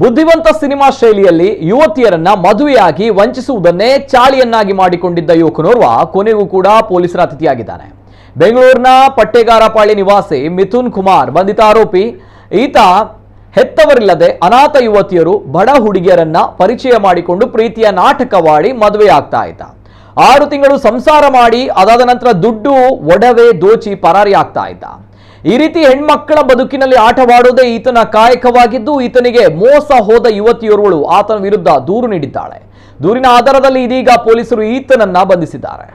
ಬುದ್ಧಿವಂತ ಸಿನಿಮಾ ಶೈಲಿಯಲ್ಲಿ ಯುವತಿಯರನ್ನ ಮದುವೆಯಾಗಿ ವಂಚಿಸುವುದನ್ನೇ ಚಾಳಿಯನ್ನಾಗಿ ಮಾಡಿಕೊಂಡಿದ್ದ ಯುವಕನೋರ್ವ ಕೊನೆಗೂ ಕೂಡ ಪೊಲೀಸರ ಅತಿಥಿಯಾಗಿದ್ದಾನೆ. ಬೆಂಗಳೂರಿನ ಪಟ್ಟೆಗಾರಪಾಳ್ಯ ನಿವಾಸಿ ಮಿಥುನ್ ಕುಮಾರ್ ಬಂಧಿತ ಆರೋಪಿ. ಈತ ಹೆತ್ತವರಿಲ್ಲದೆ ಅನಾಥ ಯುವತಿಯರು ಬಡ ಹುಡುಗಿಯರನ್ನ ಪರಿಚಯ ಮಾಡಿಕೊಂಡು ಪ್ರೀತಿಯ ನಾಟಕವಾಡಿ ಮದುವೆಯಾಗ್ತಾ ಇದ್ದ. 6 ತಿಂಗಳು ಸಂಸಾರ ಮಾಡಿ ಅದಾದ ನಂತರ ದುಡ್ಡು ಒಡವೆ ದೋಚಿ ಪರಾರಿ ಆಗ್ತಾ ಇದ್ದ. ಈ ರೀತಿ ಹೆಣ್ಮಕ್ಕಳ ಬದುಕಿನಲ್ಲಿ ಆಟವಾಡುವುದೇ ಈತನ ಕಾಯಕವಾಗಿದ್ದು, ಈತನಿಗೆ ಮೋಸ ಹೋದ ಯುವತಿಯೋರ್ವಳು ಆತನ ವಿರುದ್ಧ ದೂರು ನೀಡಿದ್ದಾಳೆ. ದೂರಿನ ಆಧಾರದಲ್ಲಿ ಇದೀಗ ಪೊಲೀಸರು ಈತನನ್ನ ಬಂಧಿಸಿದ್ದಾರೆ.